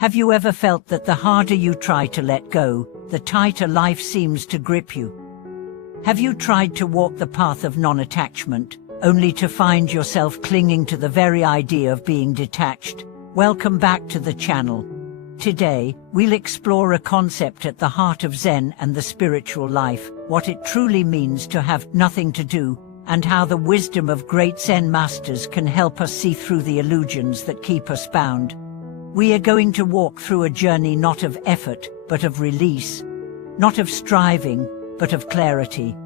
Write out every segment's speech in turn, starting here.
Have you ever felt that the harder you try to let go, the tighter life seems to grip you? Have you tried to walk the path of non-attachment, only to find yourself clinging to the very idea of being detached? Welcome back to the channel. Today, we'll explore a concept at the heart of Zen and the spiritual life, what it truly means to have nothing to do, and how the wisdom of great Zen masters can help us see through the illusions that keep us bound. We are going to walk through a journey not of effort, but of release, not of striving, but of clarity.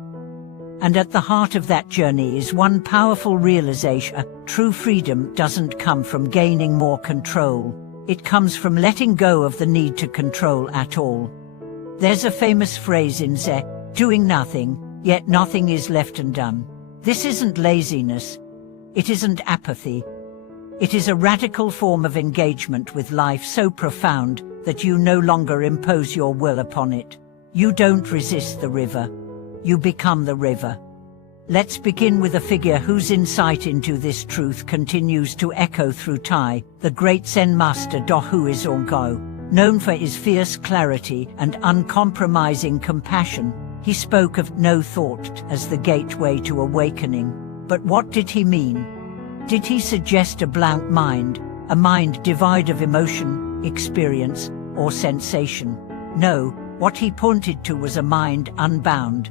And at the heart of that journey is one powerful realization: true freedom doesn't come from gaining more control. It comes from letting go of the need to control at all. There's a famous phrase in Zen, doing nothing, yet nothing is left undone. This isn't laziness. It isn't apathy. It is a radical form of engagement with life so profound that you no longer impose your will upon it. You don't resist the river. You become the river. Let's begin with a figure whose insight into this truth continues to echo through time, the great Zen master Dohu Izango. Known for his fierce clarity and uncompromising compassion, he spoke of no thought as the gateway to awakening. But what did he mean? Did he suggest a blank mind, a mind devoid of emotion, experience, or sensation? No, what he pointed to was a mind unbound,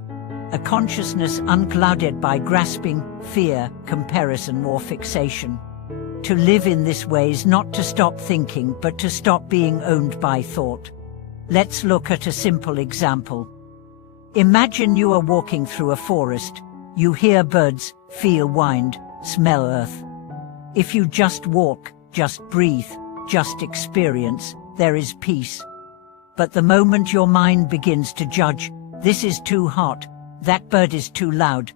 a consciousness unclouded by grasping, fear, comparison, or fixation. To live in this way is not to stop thinking, but to stop being owned by thought. Let's look at a simple example. Imagine you are walking through a forest. You hear birds, feel wind, smell earth. If you just walk, just breathe, just experience, there is peace. But the moment your mind begins to judge, this is too hot, that bird is too loud,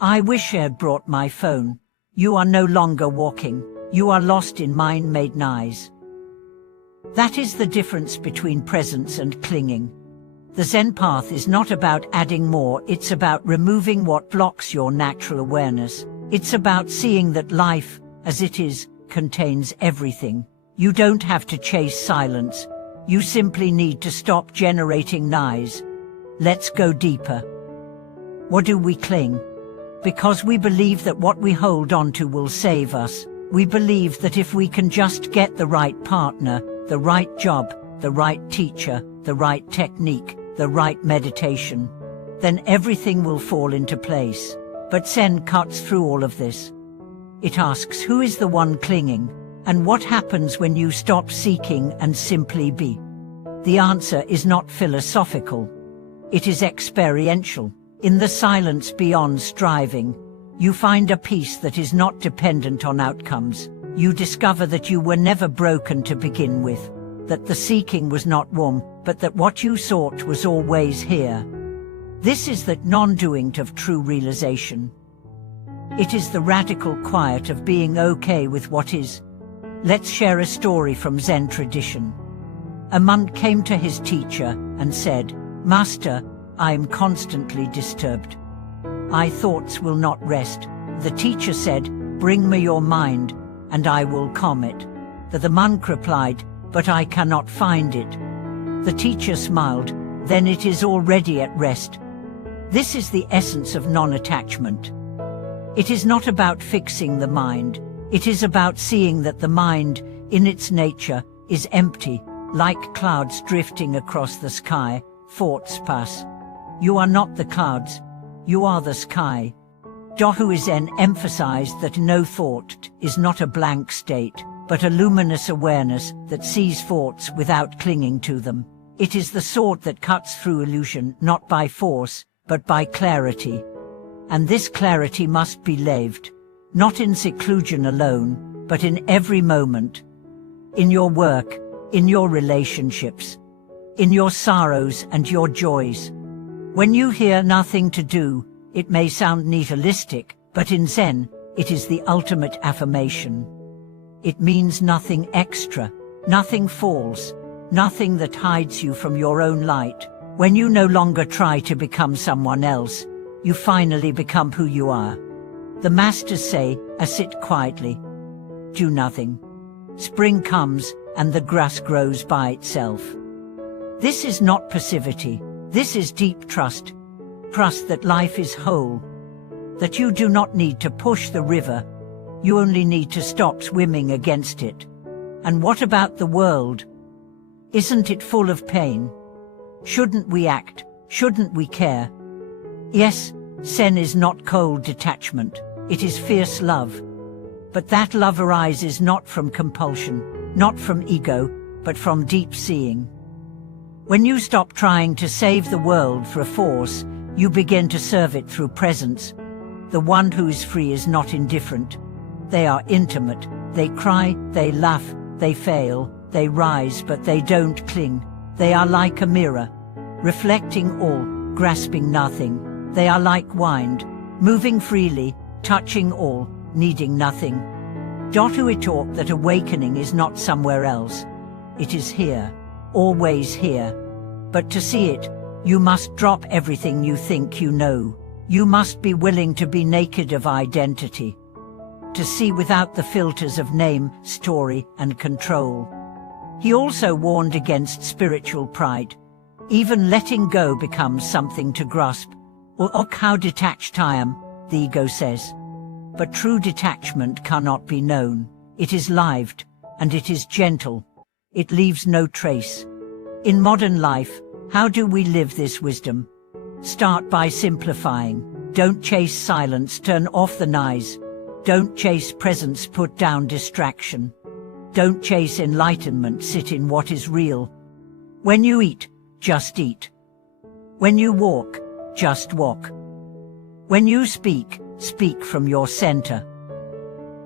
I wish I had brought my phone, you are no longer walking, you are lost in mind-made noise. That is the difference between presence and clinging. The Zen path is not about adding more, it's about removing what blocks your natural awareness. It's about seeing that life, as it is, contains everything. You don't have to chase silence. You simply need to stop generating noise. Let's go deeper. What do we cling? Because we believe that what we hold on to will save us. We believe that if we can just get the right partner, the right job, the right teacher, the right technique, the right meditation, then everything will fall into place. But Zen cuts through all of this. It asks, who is the one clinging, and what happens when you stop seeking and simply be? The answer is not philosophical. It is experiential. In the silence beyond striving, you find a peace that is not dependent on outcomes. You discover that you were never broken to begin with, that the seeking was not warm, but that what you sought was always here. This is the non-doing of true realization. It is the radical quiet of being okay with what is. Let's share a story from Zen tradition. A monk came to his teacher and said, "Master, I am constantly disturbed. My thoughts will not rest." The teacher said, "Bring me your mind, and I will calm it." The monk replied, "But I cannot find it." The teacher smiled, "Then it is already at rest." This is the essence of non-attachment. It is not about fixing the mind. It is about seeing that the mind, in its nature, is empty, like clouds drifting across the sky. Thoughts pass. You are not the clouds. You are the sky. Dohu Zen emphasized that no thought is not a blank state, but a luminous awareness that sees thoughts without clinging to them. It is the sword that cuts through illusion, not by force, but by clarity. And this clarity must be lived, not in seclusion alone, but in every moment. In your work, in your relationships, in your sorrows and your joys. When you hear nothing to do, it may sound nihilistic, but in Zen, it is the ultimate affirmation. It means nothing extra, nothing false, nothing that hides you from your own light. When you no longer try to become someone else, you finally become who you are. The masters say, sit quietly, do nothing. Spring comes, and the grass grows by itself. This is not passivity. This is deep trust. Trust that life is whole, that you do not need to push the river, you only need to stop swimming against it. And what about the world? Isn't it full of pain? Shouldn't we act? Shouldn't we care? Yes, Zen is not cold detachment, it is fierce love. But that love arises not from compulsion, not from ego, but from deep seeing. When you stop trying to save the world through force, you begin to serve it through presence. The one who is free is not indifferent. They are intimate, they cry, they laugh, they fail, they rise, but they don't cling. They are like a mirror, reflecting all, grasping nothing. They are like wind, moving freely, touching all, needing nothing. We talk that awakening is not somewhere else. It is here, always here. But to see it, you must drop everything you think you know. You must be willing to be naked of identity. To see without the filters of name, story, and control. He also warned against spiritual pride. Even letting go becomes something to grasp. Or how detached I am, the ego says. But true detachment cannot be known. It is lived, and it is gentle. It leaves no trace. In modern life, how do we live this wisdom? Start by simplifying. Don't chase silence, turn off the noise. Don't chase presence, put down distraction. Don't chase enlightenment, sit in what is real. When you eat, just eat. When you walk, just walk. When you speak, speak from your center.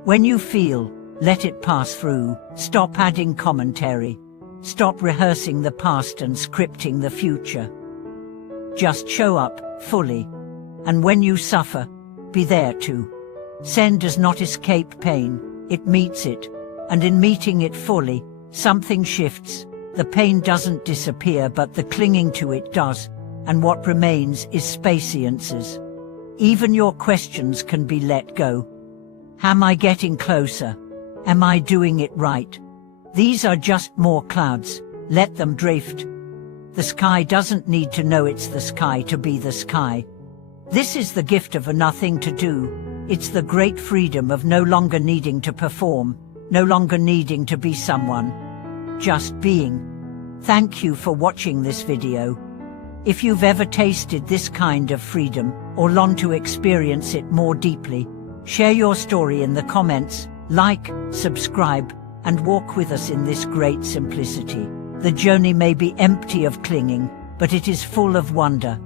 When you feel, let it pass through. Stop adding commentary. Stop rehearsing the past and scripting the future. Just show up, fully. And when you suffer, be there too. Zen does not escape pain, it meets it. And in meeting it fully, something shifts. The pain doesn't disappear, but the clinging to it does. And what remains is spaciousness. Even your questions can be let go. Am I getting closer? Am I doing it right? These are just more clouds. Let them drift. The sky doesn't need to know it's the sky to be the sky. This is the gift of a nothing to do. It's the great freedom of no longer needing to perform, no longer needing to be someone. Just being. Thank you for watching this video. If you've ever tasted this kind of freedom, or long to experience it more deeply, share your story in the comments, like, subscribe, and walk with us in this great simplicity. The journey may be empty of clinging, but it is full of wonder.